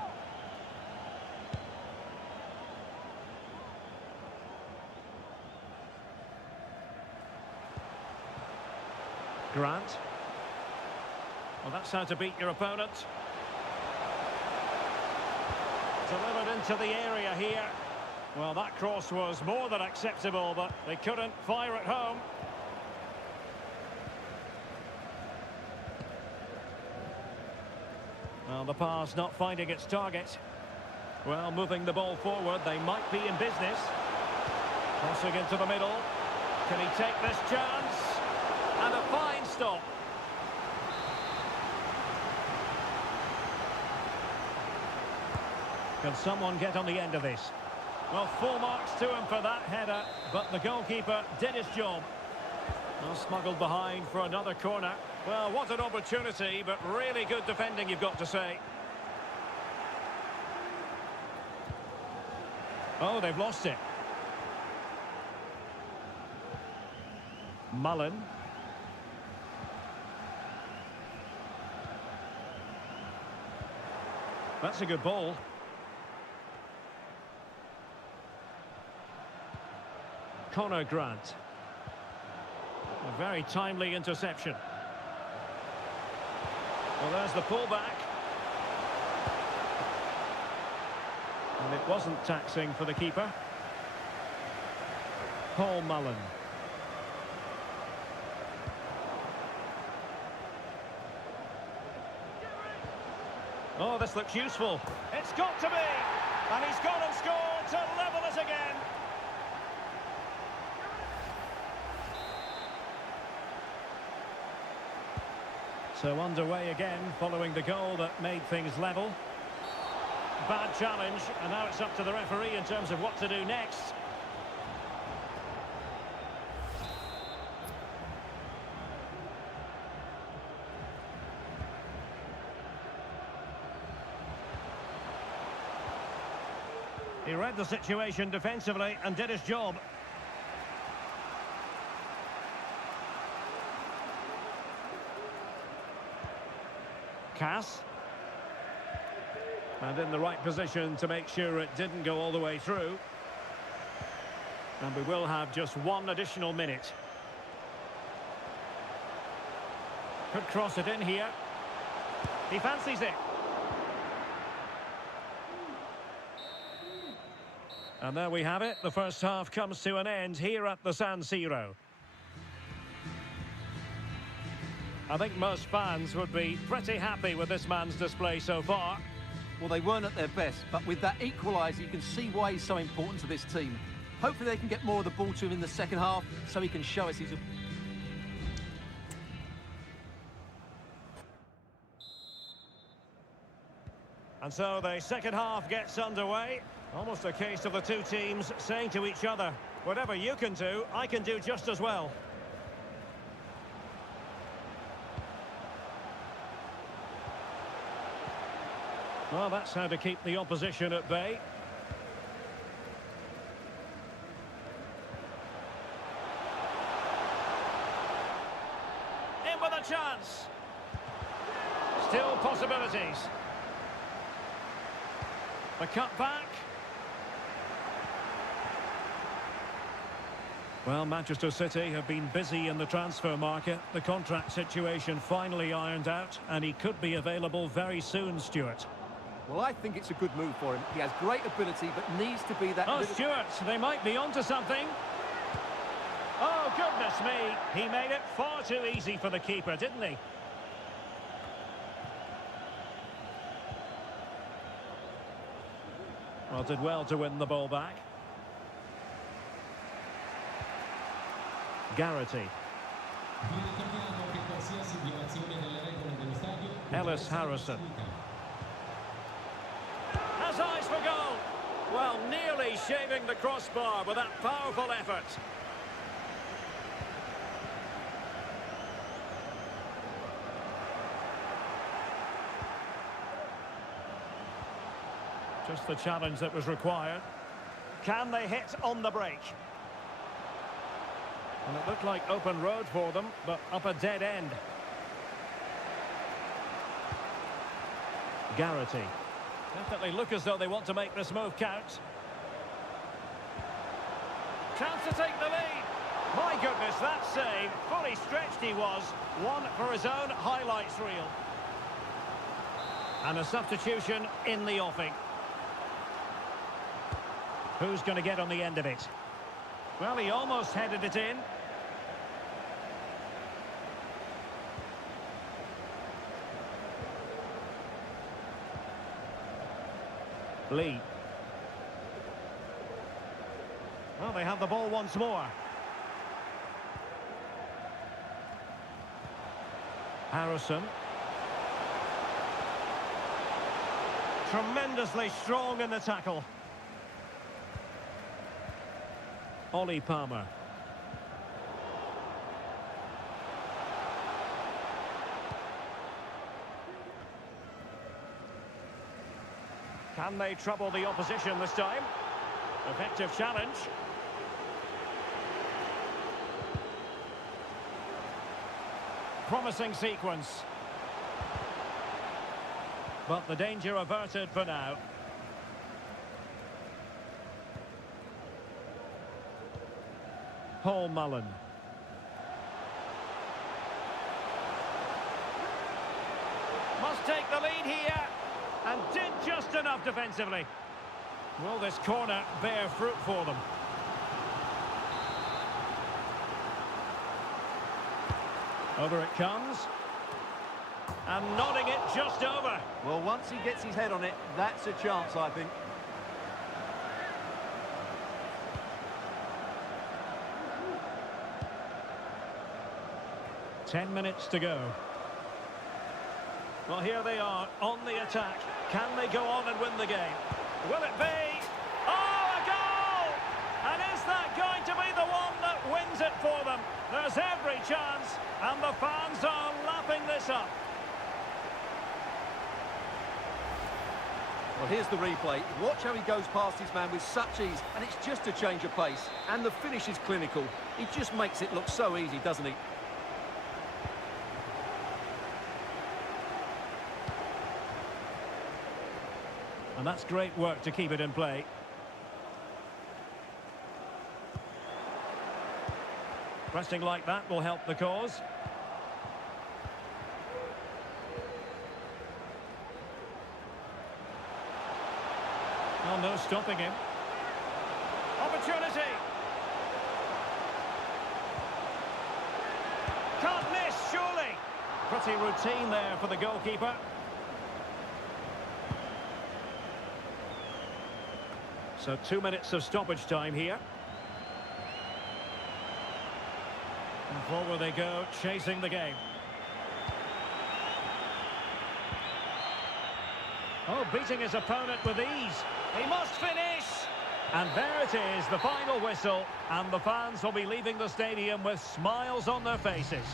Grant. Well, that's how to beat your opponent. Delivered into the area here. Well, that cross was more than acceptable, but they couldn't fire it home. Well, the pass not finding its target. Well, moving the ball forward, they might be in business. Crossing into the middle. Can he take this chance? And a fine stop. Can someone get on the end of this? Well, full marks to him for that header, but the goalkeeper did his job. Well, smuggled behind for another corner. Well, what an opportunity, but really good defending, you've got to say. Oh, they've lost it. Mullen. That's a good ball. Connor Grant. A very timely interception. Well, there's the pullback. And it wasn't taxing for the keeper. Paul Mullen. Oh, this looks useful. It's got to be! And he's gone and scored to level it again. So underway again, following the goal that made things level. Bad challenge, and now it's up to the referee in terms of what to do next. He read the situation defensively and did his job. Cass. And in the right position to make sure it didn't go all the way through. And we will have just one additional minute. Could cross it in here. He fancies it. And there we have it. The first half comes to an end here at the San Siro. I think most fans would be pretty happy with this man's display so far. Well, they weren't at their best, but with that equaliser, you can see why he's so important to this team. Hopefully they can get more of the ball to him in the second half so he can show us he's a... And so the second half gets underway. Almost a case of the two teams saying to each other, whatever you can do, I can do just as well. Well, that's how to keep the opposition at bay. In with a chance. Still possibilities. The cut back. Well, Manchester City have been busy in the transfer market. The contract situation finally ironed out, and he could be available very soon, Stuart. Well, I think it's a good move for him. He has great ability, but needs to be that... Oh, Stuart, they might be onto something. Oh, goodness me. He made it far too easy for the keeper, didn't he? Well, did well to win the ball back. Garrity. Ellis Harrison. Has eyes for goal. Well, nearly shaving the crossbar with that powerful effort. Just the challenge that was required. Can they hit on the break? And it looked like open road for them, but up a dead end. Garrity. Definitely look as though they want to make this move count. Chance to take the lead. My goodness, that save. Fully stretched he was. One for his own highlights reel. And a substitution in the offing. Who's going to get on the end of it? Well, he almost headed it in. Lee. Well, they have the ball once more. Harrison. Tremendously strong in the tackle. Ollie Palmer. Can they trouble the opposition this time? Effective challenge. Promising sequence. But the danger averted for now. Paul Mullen. Must take the lead here. And did just enough defensively. Will this corner bear fruit for them? Over it comes. And nodding it just over. Well, once he gets his head on it, that's a chance, I think. Ten minutes to go. Well, here they are on the attack. Can they go on and win the game? Will it be? Oh, a goal! And is that going to be the one that wins it for them? There's every chance, and the fans are lapping this up. Well, here's the replay. Watch how he goes past his man with such ease, and it's just a change of pace. And the finish is clinical. He just makes it look so easy, doesn't he? And that's great work to keep it in play. Pressing like that will help the cause. Oh, no stopping him. Opportunity. Can't miss, surely. Pretty routine there for the goalkeeper. So 2 minutes of stoppage time here. And forward they go, chasing the game. Oh, beating his opponent with ease. He must finish! And there it is, the final whistle. And the fans will be leaving the stadium with smiles on their faces.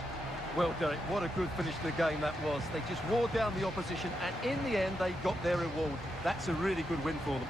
Well, Derek, what a good finish to the game that was. They just wore down the opposition, and in the end, they got their reward. That's a really good win for them.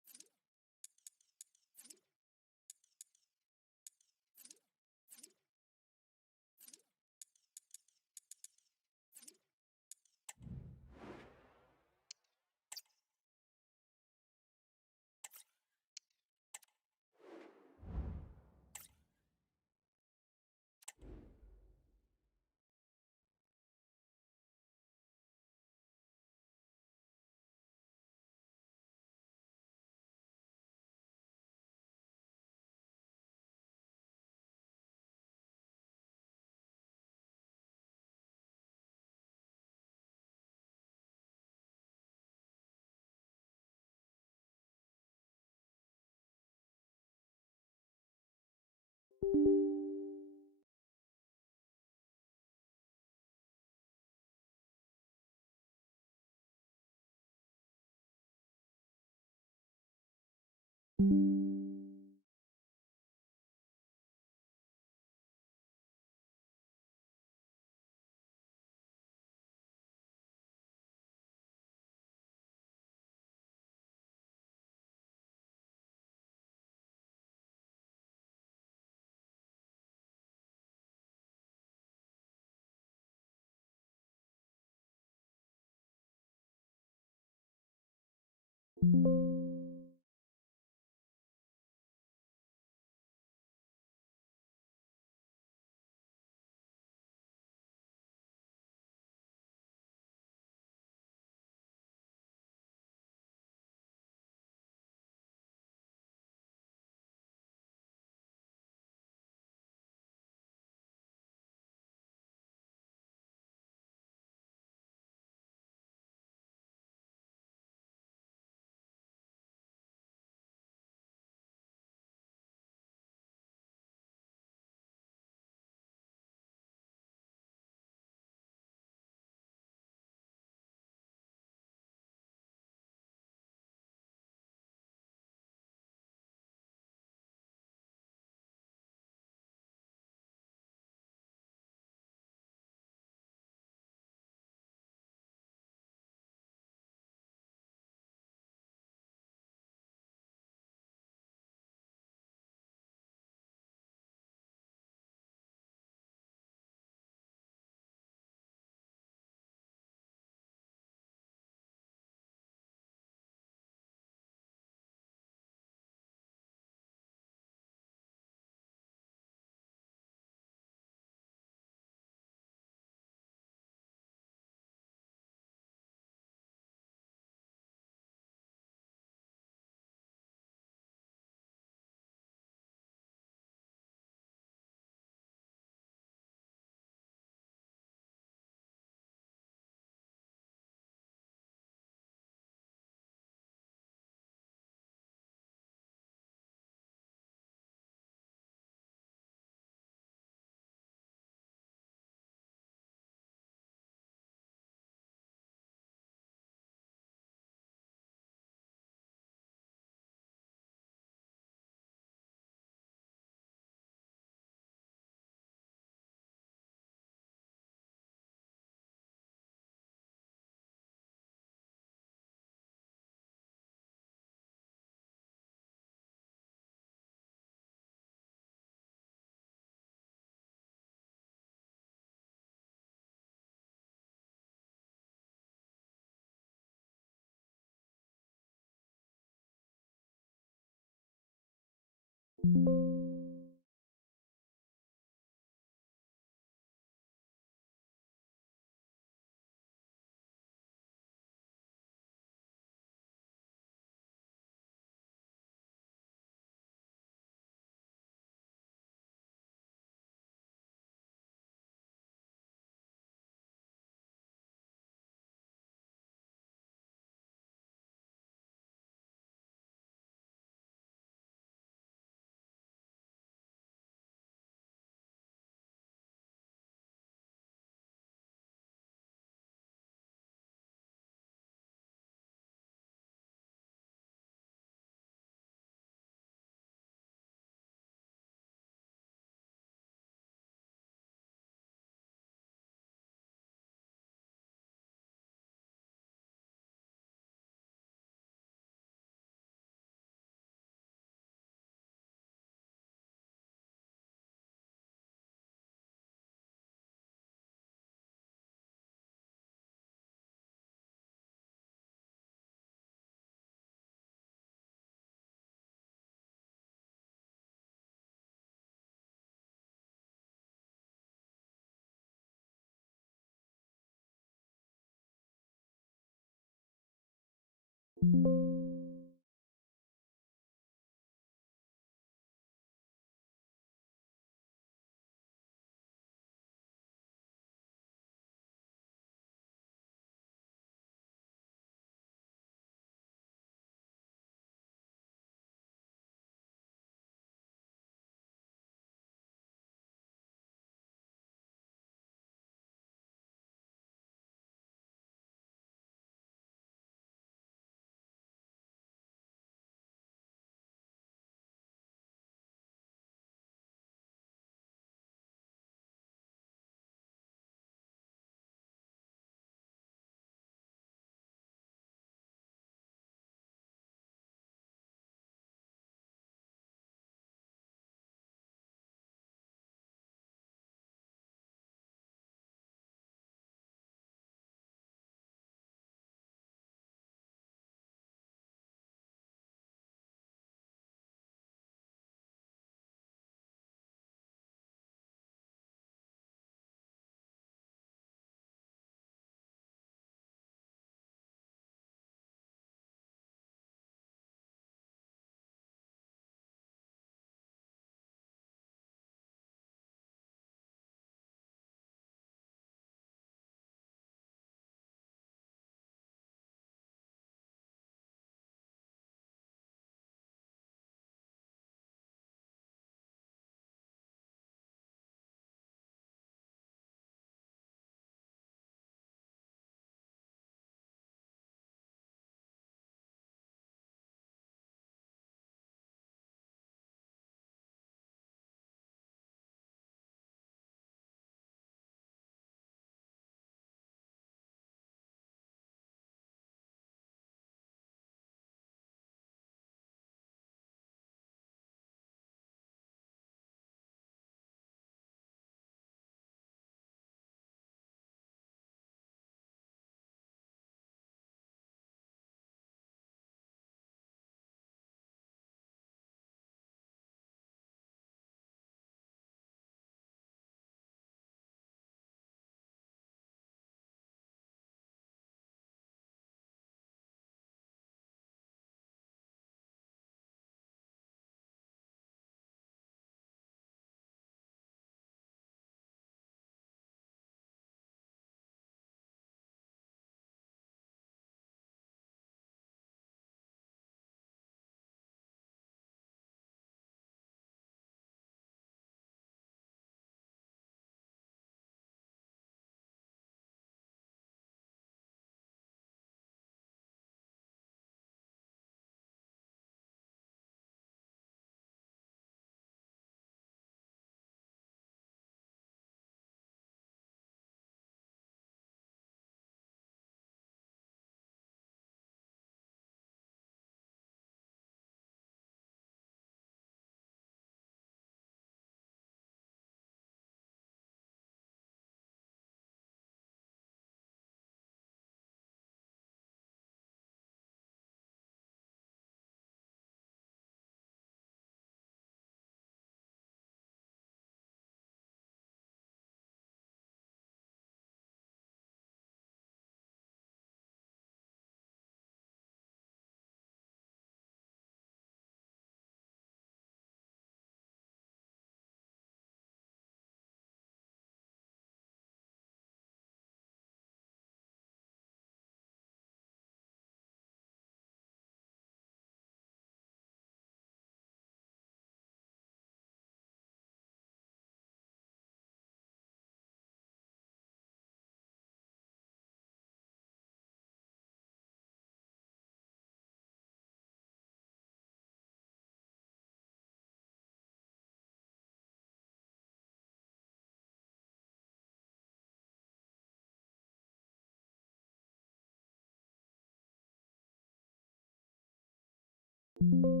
you.